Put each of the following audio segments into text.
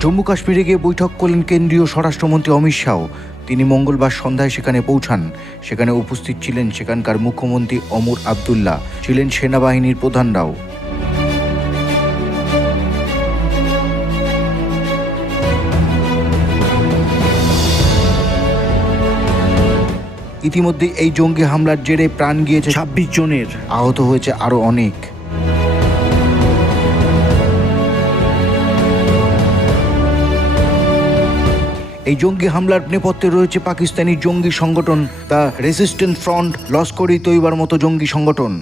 জম্মু কাশ্মীরে গিয়ে বৈঠক করলেন কেন্দ্রীয় স্বরাষ্ট্রমন্ত্রী অমিত শাহ। তিনি মঙ্গলবার সন্ধ্যায় সেখানে পৌঁছান। সেখানে উপস্থিত ছিলেন সেখানকার মুখ্যমন্ত্রী ওমর আবদুল্লা, ছিলেন সেনাবাহিনীর প্রধানরাও। ইতিমধ্যে এই জঙ্গি হামলার জেরে প্রাণ গিয়েছে 26 জনের, আহত হয়েছে আরও অনেক। এই জঙ্গি হামলার নেপথ্যে রয়েছে পাকিস্তানি জঙ্গি সংগঠন দ্য রেজিস্ট্যান্স ফ্রন্ট, লস্কর-ই-তৈবার মতো জঙ্গি সংগঠন।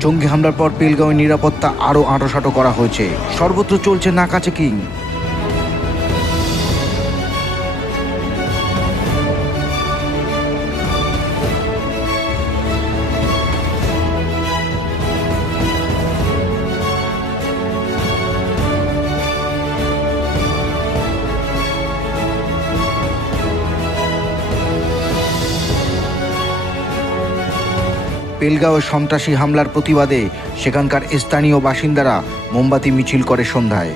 জঙ্গি হামলার পর পেহেলগাঁওয়ের নিরাপত্তা আরও আঁটোসাঁটো করা হয়েছে। সর্বত্র চলছে নাকা চেকিং। পেহেলগাঁওয়ে সন্ত্রাসী হামলার প্রতিবাদে সেখানকার স্থানীয় বাসিন্দারা মোমবাতি মিছিল করে সন্ধ্যায়।